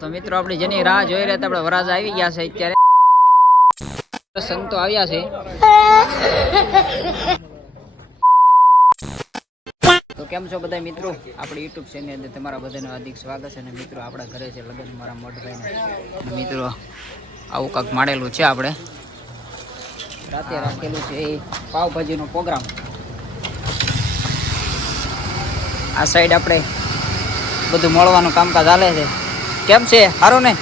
તો મિત્રો આપણી જેની રાહ જોઈ રહ્યા આપણે વરાજા આવી ગયા છે અત્યારે સંતો આવ્યા છે તો કેમ છો બધા મિત્રો આપણી યુટ્યુબ ચેનલ અંદર તમારા બધાનું હાર્દિક સ્વાગત છે અને મિત્રો આપણા ઘરે છે લગ્ન મારા મોઢભાઈને મિત્રો આવું કાંક માડેલું છે આપણે રાતે રાખેલું છે એ પાવભાજીનો પ્રોગ્રામ આ સાઈડ આપણે બધું મળવાનું કામકાજ ચાલે છે કેમ છે સારું ને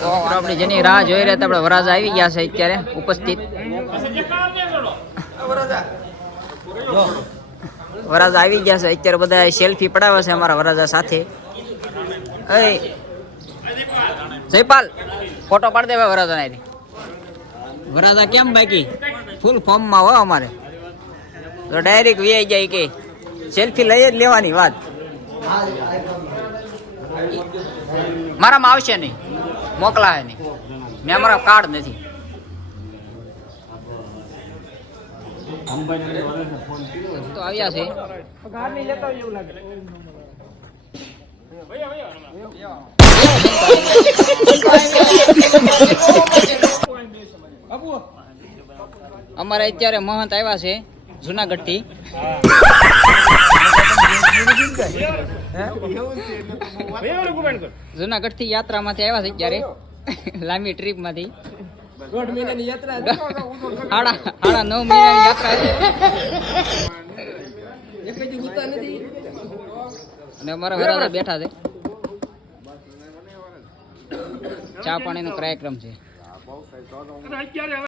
તો આપણે જેની રાહ જોઈ રહ્યા આપણે વરાજા આવી ગયા છે અત્યારે ઉપસ્થિત વરાજા આવી ગયા છે અત્યારે બધા સેલ્ફી પડાવે છે અમારા વરાજા સાથે અરે જયપાલ ફોટો પાડી દેવા વરાજા ને વરાજા કેમ બાકી ફૂલ ફોર્મમાં હો અમારે તો ડાયરેક્ટ વીઆઈ જાય કે સેલ્ફી લઈ જ લેવાની વાત મારામાં આવશે નહીં મોકલાય નહીં મેં અમારા કાર્ડ નથી તો આવ્યા છે અમારે અત્યારે મહંત આવ્યા છે જુનાગઢ થી જુનાગઢ થી યાત્રા માંથી આવ્યા છે અત્યારે લાંબી ટ્રીપ માંથી 9 મહિનાની યાત્રા સાડા 9 મહિનાની યાત્રા અને અમારા વરાજા બેઠા છે ચા પાણીનો કાર્યક્રમ છે